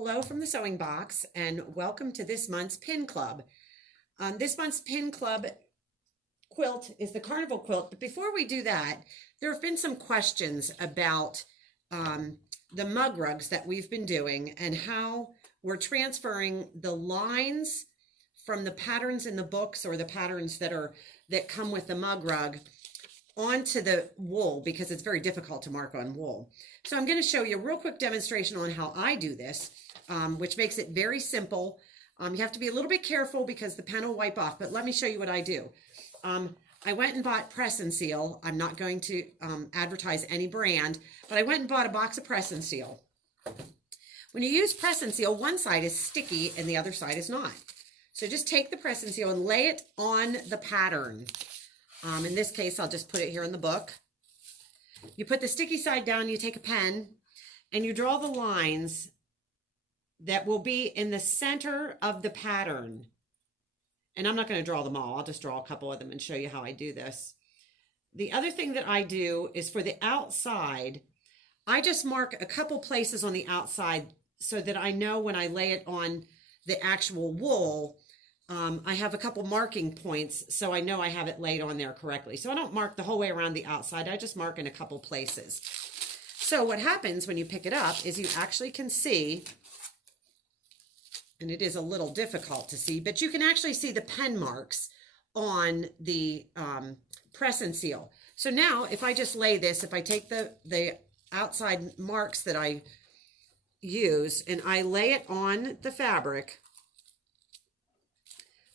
Hello from the Sewing Box and welcome to this month's Pin Club. This month's Pin Club quilt is the Carnival quilt, but before we do that, there have been some questions about the mug rugs that we've been doing and how we're transferring the lines from the patterns in the books or the patterns that come with the mug rug onto the wool because it's very difficult to mark on wool. So I'm going to show you a real quick demonstration on how I do this, which makes it very simple. You have to be a little bit careful because the pen will wipe off, but let me show you what I do. I went and bought Press and Seal. I'm not going to advertise any brand, but I went and bought a box of Press and Seal. When you use Press and Seal, one side is sticky and the other side is not. So just take the Press and Seal and lay it on the pattern. In this case, I'll just put it here in the book. You put the sticky side down, you take a pen, and you draw the lines that will be in the center of the pattern. And I'm not going to draw them all. I'll just draw a couple of them and show you how I do this. The other thing that I do is for the outside, I just mark a couple places on the outside so that I know when I lay it on the actual wool, I have a couple marking points so I know I have it laid on there correctly. So I don't mark the whole way around the outside. I just mark in a couple places. So what happens when you pick it up is you actually can see, and it is a little difficult to see, but you can actually see the pen marks on the Press and Seal. So now if I just lay this, if I take the outside marks that I use and I lay it on the fabric,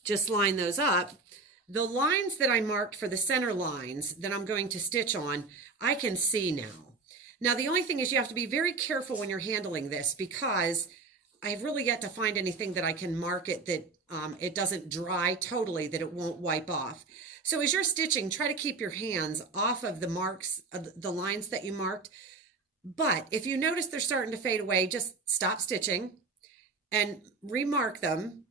just line those up. The lines that I marked for the center lines that I'm going to stitch on, I can see now. Now, the only thing is you have to be very careful when you're handling this because I've really yet to find anything that I can mark it that it doesn't dry totally, that it won't wipe off. So as you're stitching, try to keep your hands off of the marks, the lines that you marked. But if you notice they're starting to fade away, just stop stitching and remark them.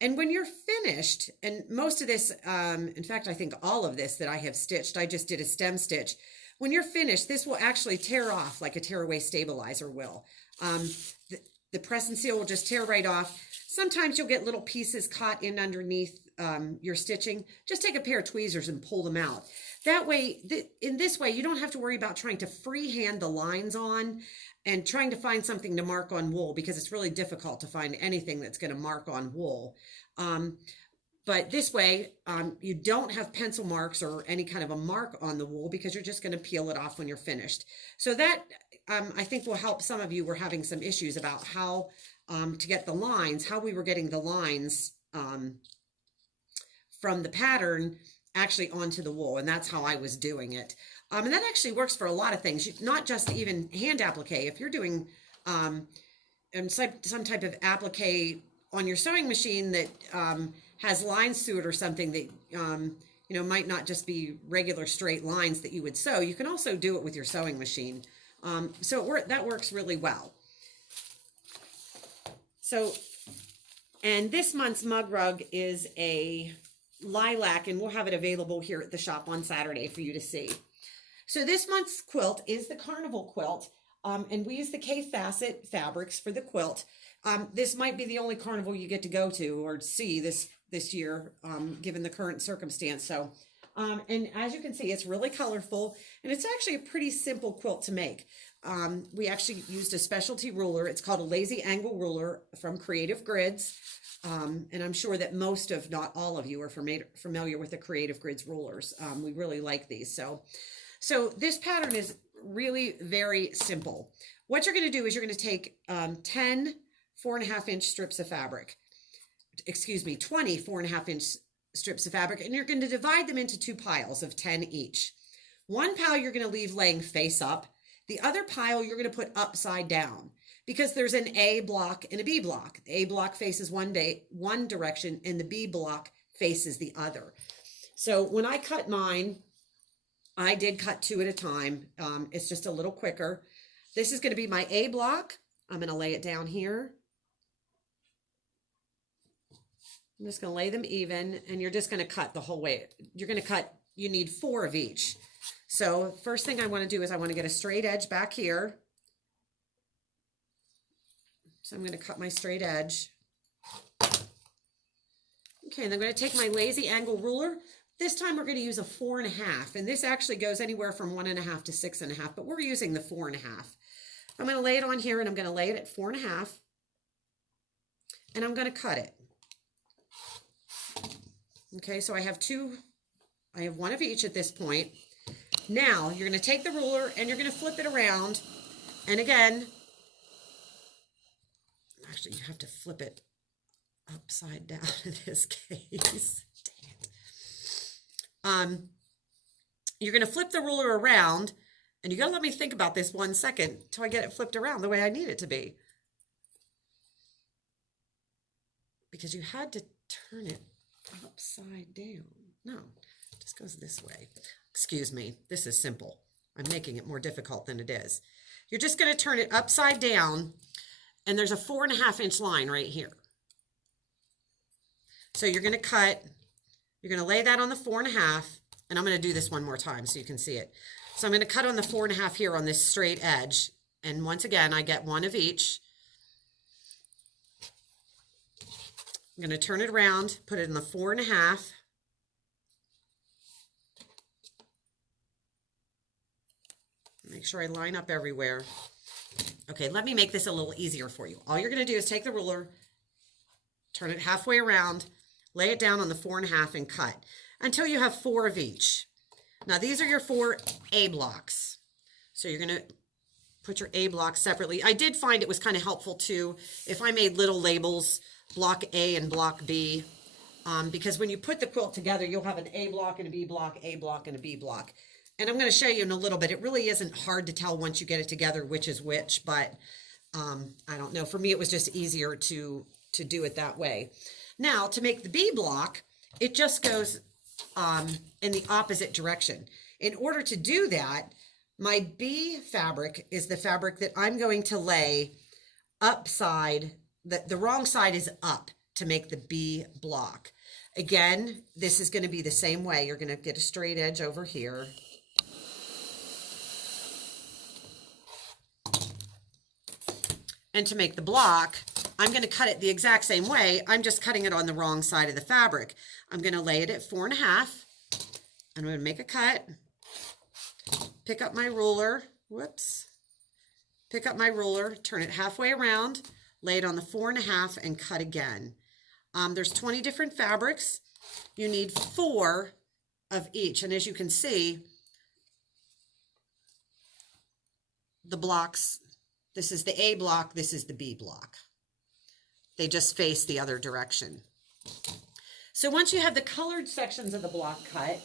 And when you're finished, and most of this, in fact, I think all of this that I have stitched, I just did a stem stitch. When you're finished, this will actually tear off like a tearaway stabilizer will. The Press and Seal will just tear right off. Sometimes you'll get little pieces caught in underneath your stitching. Just take a pair of tweezers and pull them out. That way, in this way, you don't have to worry about trying to freehand the lines on and trying to find something to mark on wool because it's really difficult to find anything that's going to mark on wool. But this way, you don't have pencil marks or any kind of a mark on the wool because you're just going to peel it off when you're finished. So that, I think, will help some of you who are having some issues about how to get the lines, how we were getting the lines from the pattern actually onto the wool, and that's how I was doing it. And that actually works for a lot of things, not just even hand applique. If you're doing some type of applique on your sewing machine that has lines through it or something that might not just be regular straight lines that you would sew, you can also do it with your sewing machine. So that works really well. So, and this month's mug rug is a lilac, and we'll have it available here at the shop on Saturday for you to see. So this month's quilt is the Carnival quilt, and we use the K-Facet fabrics for the quilt. This might be the only carnival you get to go to or see this year, given the current circumstance. So, and as you can see, it's really colorful, and it's actually a pretty simple quilt to make. We actually used a specialty ruler. It's called a lazy angle ruler from Creative Grids. And I'm sure that most, if not all of you, are familiar with the Creative Grids rulers. We really like these. So this pattern is really very simple. What you're going to do is you're going to take 10 4.5-inch strips of fabric. Excuse me, 20 4.5-inch strips of fabric, and you're going to divide them into two piles of 10 each. One pile you're going to leave laying face up. The other pile you're going to put upside down, because there's an A block and a B block. The A block faces one direction and the B block faces the other. So when I cut mine, I did cut two at a time. It's just a little quicker. This is going to be my A block. I'm going to lay it down here. I'm just going to lay them even, and you're just going to cut the whole way. You're going to cut, you need 4 of each. So first thing I want to do is I want to get a straight edge back here. So I'm going to cut my straight edge. Okay, and I'm going to take my lazy angle ruler. This time we're going to use a 4.5, and this actually goes anywhere from 1.5 to 6.5, but we're using the 4.5. I'm going to lay it on here, and I'm going to lay it at 4.5, and I'm going to cut it. Okay, so I have one of each at this point. Now you're going to take the ruler and you're going to flip it around, and again, actually you have to flip it upside down in this case. Dang it. You're going to flip the ruler around, and you got to let me think about this 1 second till I get it flipped around the way I need it to be. Because you had to turn it upside down. No, it just goes this way. Excuse me, this is simple. I'm making it more difficult than it is. You're just going to turn it upside down, and there's a 4.5-inch line right here. So you're going to cut, you're going to lay that on the 4.5, and I'm going to do this one more time so you can see it. So I'm going to cut on the 4.5 here on this straight edge, and once again, I get one of each. I'm going to turn it around, put it in the 4.5. Make sure I line up everywhere. Okay, let me make this a little easier for you. All you're going to do is take the ruler, turn it halfway around, lay it down on the 4.5 and cut until you have 4 of each. Now these are your 4 A blocks. So you're going to put your A blocks separately. I did find it was kind of helpful too if I made little labels, block A and block B, because when you put the quilt together, you'll have an A block and a B block, A block and a B block. And I'm going to show you in a little bit. It really isn't hard to tell once you get it together which is which, but I don't know. For me, it was just easier to do it that way. Now, to make the B block, it just goes in the opposite direction. In order to do that, my B fabric is the fabric that I'm going to lay upside. The wrong side is up to make the B block. Again, this is going to be the same way. You're going to get a straight edge over here. And to make the block, I'm going to cut it the exact same way. I'm just cutting it on the wrong side of the fabric. I'm going to lay it at 4.5. I'm going to make a cut. Pick up my ruler. Whoops. Pick up my ruler, turn it halfway around, lay it on the 4.5 and cut again. There's 20 different fabrics. You need 4 of each. And as you can see, the blocks, this is the A block, this is the B block. They just face the other direction. So once you have the colored sections of the block cut,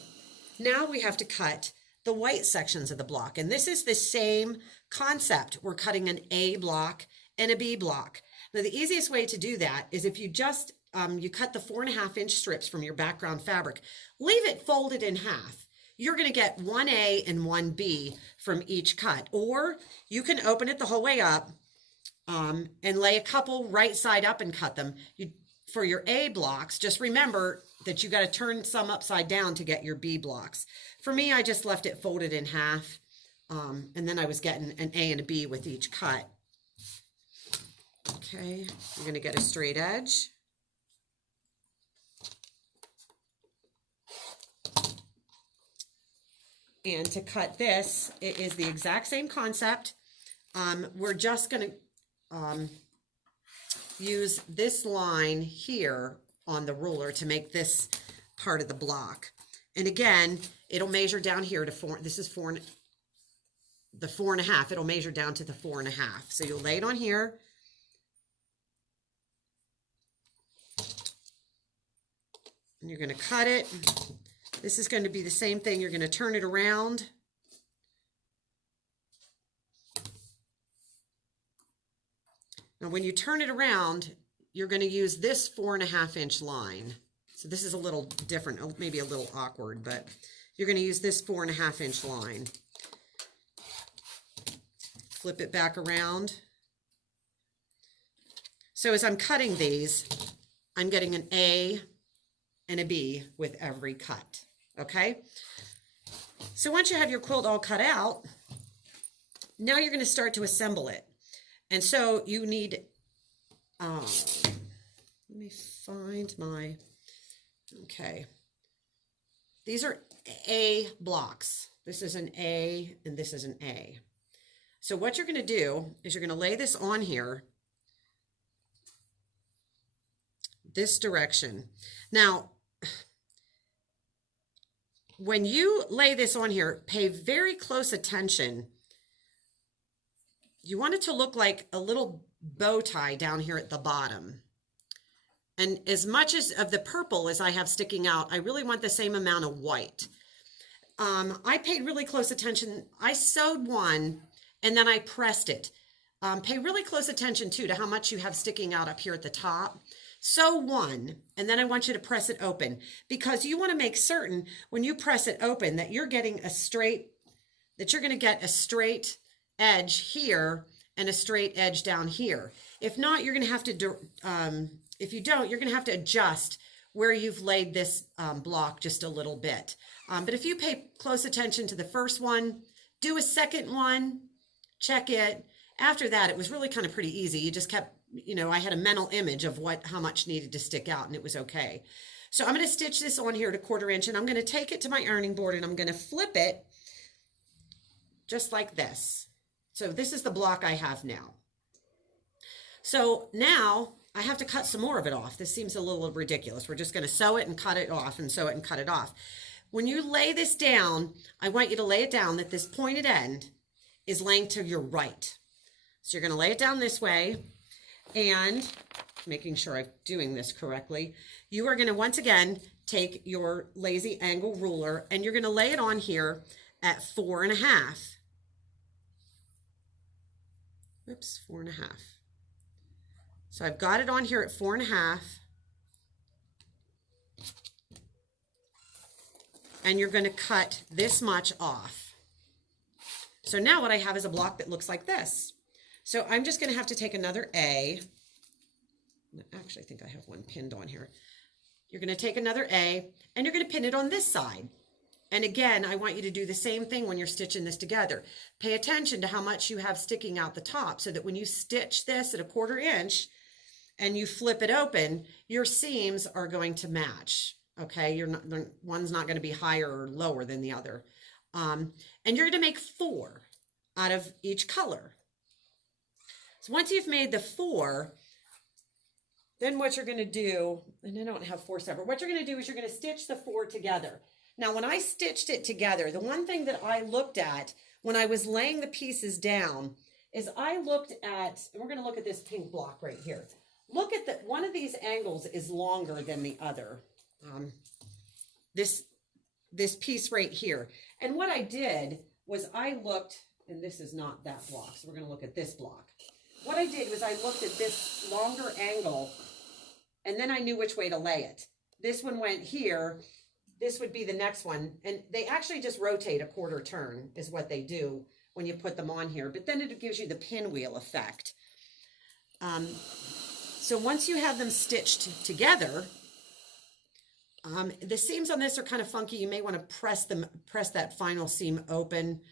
now we have to cut the white sections of the block. And this is the same concept. We're cutting an A block and a B block. Now the easiest way to do that is if you just, you cut the 4.5-inch strips from your background fabric, leave it folded in half. You're going to get 1A and 1B from each cut. Or you can open it the whole way up and lay a couple right side up and cut them. For your A blocks, just remember that you got to turn some upside down to get your B blocks. For me, I just left it folded in half, and then I was getting an A and a B with each cut. Okay, you're going to get a straight edge. And to cut this, it is the exact same concept. We're just going to use this line here on the ruler to make this part of the block. And again, it'll measure down here to 4. This is 4, the 4.5. It'll measure down to the 4.5. So you'll lay it on here. And you're going to cut it. This is going to be the same thing. You're going to turn it around. Now, when you turn it around, you're going to use this 4.5-inch line. So this is a little different, maybe a little awkward, but you're going to use this 4.5-inch line. Flip it back around. So as I'm cutting these, I'm getting an A and a B with every cut. Okay? So once you have your quilt all cut out, now you're going to start to assemble it. And so you need let me find my, okay. These are A blocks. This is an A and this is an A. So what you're going to do is you're going to lay this on here this direction. Now, when you lay this on here, pay very close attention. You want it to look like a little bow tie down here at the bottom. And as much as of the purple as I have sticking out, I really want the same amount of white. I paid really close attention. I sewed one and then I pressed it. Pay really close attention too to how much you have sticking out up here at the top. Sew one, and then I want you to press it open, because you want to make certain when you press it open that you're getting a straight, that you're going to get a straight edge here and a straight edge down here. If not, you're going to have to, if you don't, you're going to have to adjust where you've laid this block just a little bit. But if you pay close attention to the first one, do a second one, check it. After that, it was really kind of pretty easy. You just kept, you know, I had a mental image of how much needed to stick out, and it was okay. So I'm going to stitch this on here to 1/4 inch, and I'm going to take it to my ironing board and I'm going to flip it just like this. So this is the block I have now. So now I have to cut some more of it off. This seems a little ridiculous. We're just going to sew it and cut it off and sew it and cut it off. When you lay this down, I want you to lay it down that this pointed end is laying to your right. So you're going to lay it down this way, and making sure I'm doing this correctly, you are going to once again take your lazy angle ruler and you're going to lay it on here at 4.5. Oops, 4.5. So I've got it on here at 4.5. And you're going to cut this much off. So now what I have is a block that looks like this. So I'm just going to have to take another A. Actually, I think I have one pinned on here. You're going to take another A and you're going to pin it on this side. And again, I want you to do the same thing when you're stitching this together. Pay attention to how much you have sticking out the top, so that when you stitch this at 1/4 inch and you flip it open, your seams are going to match. Okay, one's not going to be higher or lower than the other. And you're going to make 4 out of each color. So once you've made the 4, then what you're going to do, and I don't have 4 separate, what you're going to do is you're going to stitch the 4 together. Now, when I stitched it together, the one thing that I looked at when I was laying the pieces down is I looked at, and we're going to look at this pink block right here. Look at that, one of these angles is longer than the other. This piece right here. And what I did was I looked, and this is not that block, so we're going to look at this block. What I did was I looked at this longer angle, and then I knew which way to lay it. This one went here. This would be the next one. And they actually just rotate a 1/4 turn is what they do when you put them on here. But then it gives you the pinwheel effect. So once you have them stitched together, the seams on this are kind of funky. You may want to press that final seam open.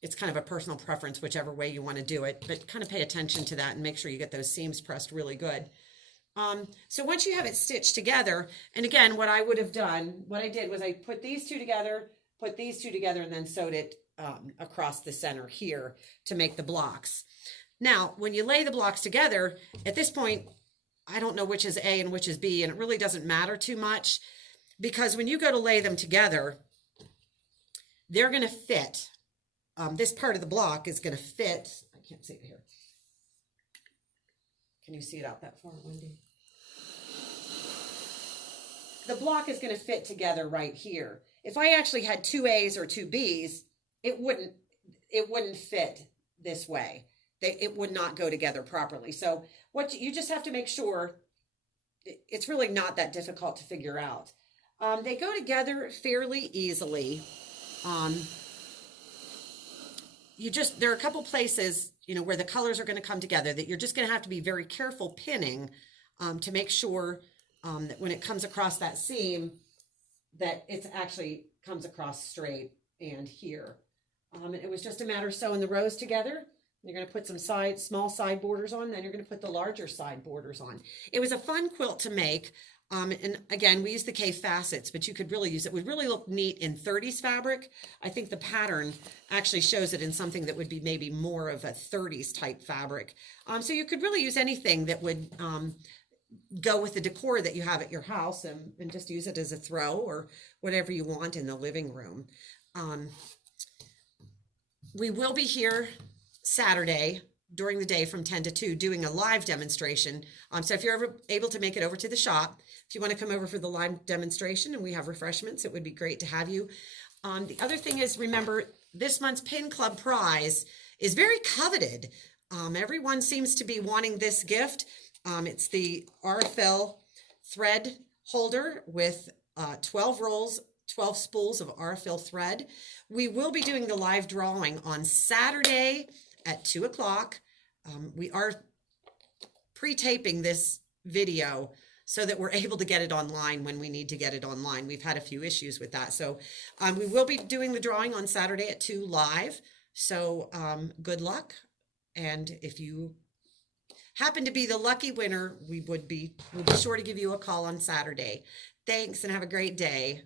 It's kind of a personal preference, whichever way you want to do it, but kind of pay attention to that and make sure you get those seams pressed really good. So once you have it stitched together, and again, what I would have done, what I did was I put these two together, and then sewed it across the center here to make the blocks. Now, when you lay the blocks together, at this point, I don't know which is A and which is B, and it really doesn't matter too much, because when you go to lay them together, they're going to fit. This part of the block is going to fit. I can't see it here. Can you see it out that far, Wendy? The block is going to fit together right here. If I actually had 2 A's or 2 B's, it wouldn't fit this way. It would not go together properly. So what you just have to make sure, it's really not that difficult to figure out. They go together fairly easily. There are a couple places, where the colors are going to come together that you're just going to have to be very careful pinning to make sure that when it comes across that seam, that it actually comes across straight and here. And it was just a matter of sewing the rows together You're going to put some small side borders on, then you're going to put the larger side borders on. It was a fun quilt to make. And again, we use the K facets, but you could really use it. It would really look neat in 30s fabric. I think the pattern actually shows it in something that would be maybe more of a 30s type fabric. So you could really use anything that would go with the decor that you have at your house, and just use it as a throw or whatever you want in the living room. We will be here Saturday during the day from 10 to 2 doing a live demonstration. So if you're ever able to make it over to the shop, if you want to come over for the live demonstration and we have refreshments, it would be great to have you. The other thing is, remember, this month's Pin Club prize is very coveted. Everyone seems to be wanting this gift. It's the RFL thread holder with 12 rolls, 12 spools of RFL thread. We will be doing the live drawing on Saturday at 2 o'clock. We are pre-taping this video so that we're able to get it online when we need to get it online. We've had a few issues with that. So we will be doing the drawing on Saturday at 2 live. So good luck. And if you happen to be the lucky winner, we'll be sure to give you a call on Saturday. Thanks and have a great day.